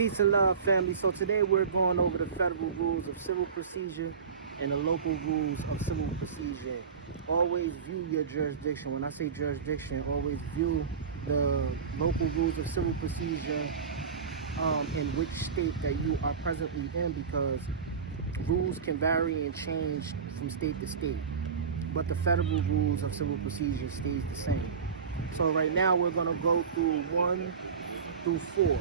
Peace and love, family. So today we're going over the federal rules of civil procedure and the local rules of civil procedure. Always view your jurisdiction. When I say jurisdiction, always view the local rules of civil procedure in which state that you are presently in, because rules can vary and change from state to state. But the federal rules of civil procedure stays the same. So right now we're going to go through 1 through 4.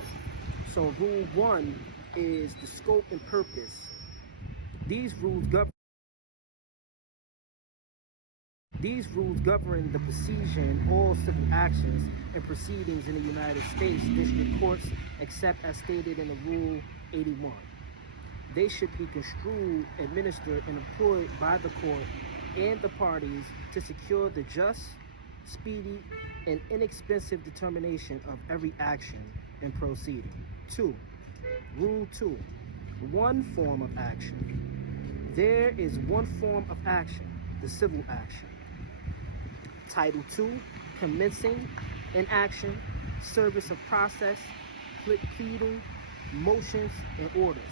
So rule 1 is the scope and purpose. These rules govern the procedure in all civil actions and proceedings in the United States district courts, except as stated in the Rule 81. They should be construed, administered, and employed by the court and the parties to secure the just, speedy, and inexpensive determination of every action and proceeding. 2. Rule 2. One form of action. There is one form of action, the civil action. Title 2. Commencing an action, service of process, pleading, motions, and orders.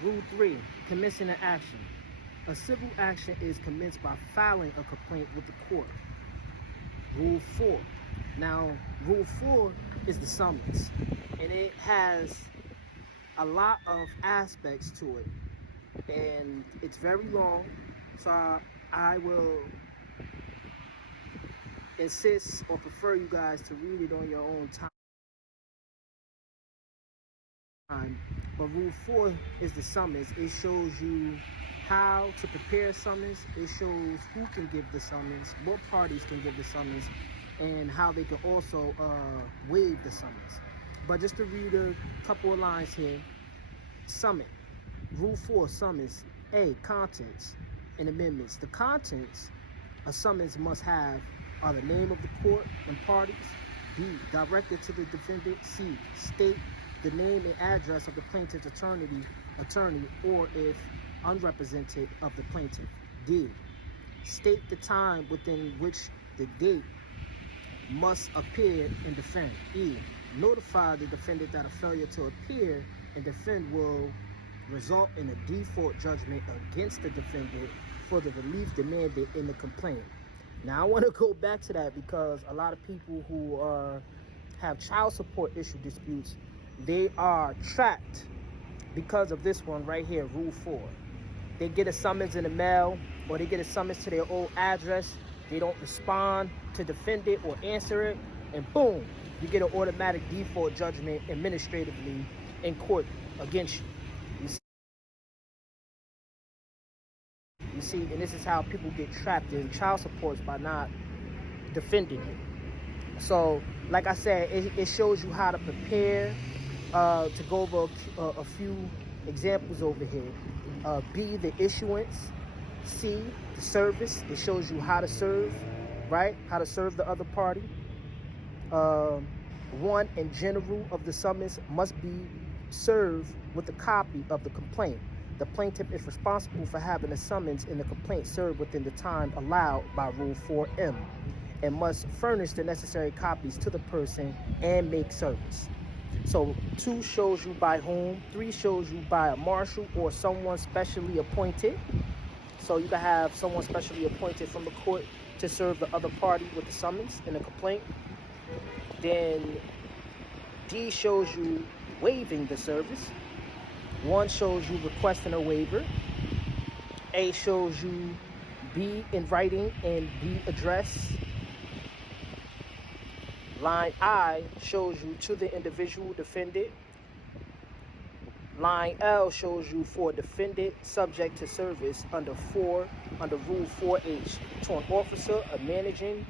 Rule 3. Commencing an action. A civil action is commenced by filing a complaint with the court. Rule 4. Now, Rule 4 is the summons, and it has a lot of aspects to it, and it's very long, so I will insist or prefer you guys to read it on your own time. But Rule 4 is the summons. It shows you how to prepare a summons. It shows who can give the summons, what parties can give the summons, and how they can also waive the summons. But just to read a couple of lines here. Summon. Rule 4, summons. A, contents and amendments. The contents a summons must have are the name of the court and parties. B, directed to the defendant. C, state the name and address of the plaintiff's attorney, or if unrepresented, of the plaintiff. D, state the time within which the date must appear and defend. E, notify the defendant that a failure to appear and defend will result in a default judgment against the defendant for the relief demanded in the complaint. Now I want to go back to that, because a lot of people who have child support issue disputes, they are trapped because of this one right here, Rule 4. They get a summons in the mail, or they get a summons to their old address. They don't respond to defend it or answer it, and boom, you get an automatic default judgment administratively in court against you. You see, and this is how people get trapped in child supports, by not defending it. So, like I said, it shows you how to prepare. To go over a few examples over here. B, the issuance. C, the service. It shows you how to serve, right? How to serve the other party. 1, in general of the summons must be served with a copy of the complaint. The plaintiff is responsible for having the summons in the complaint served within the time allowed by Rule 4M, and must furnish the necessary copies to the person and make service. So 2 shows you by whom. 3 shows you by a marshal or someone specially appointed. So you can have someone specially appointed from the court to serve the other party with the summons and the complaint. Then D shows you waiving the service. 1 shows you requesting a waiver. A shows you B in writing and B address. Line I shows you to the individual defendant. Line L shows you for defendant subject to service under Rule 4H, to an officer, a managing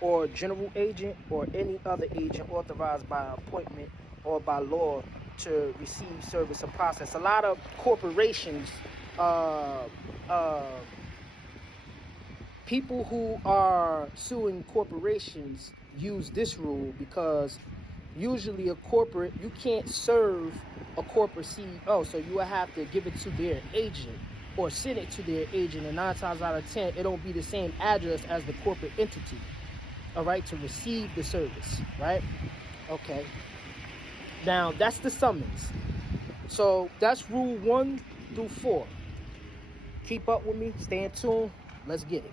or general agent, or any other agent authorized by appointment or by law to receive service or process. A lot of corporations, people who are suing corporations use this rule, because usually a corporate, you can't serve a corporate CEO, so you will have to give it to their agent or send it to their agent, and 9 times out of 10 it don't be the same address as the corporate entity, all right, to receive the service, right? Okay. Now, that's the summons. So that's rule 1 through 4. Keep up with me. Stay in tune. Let's get it.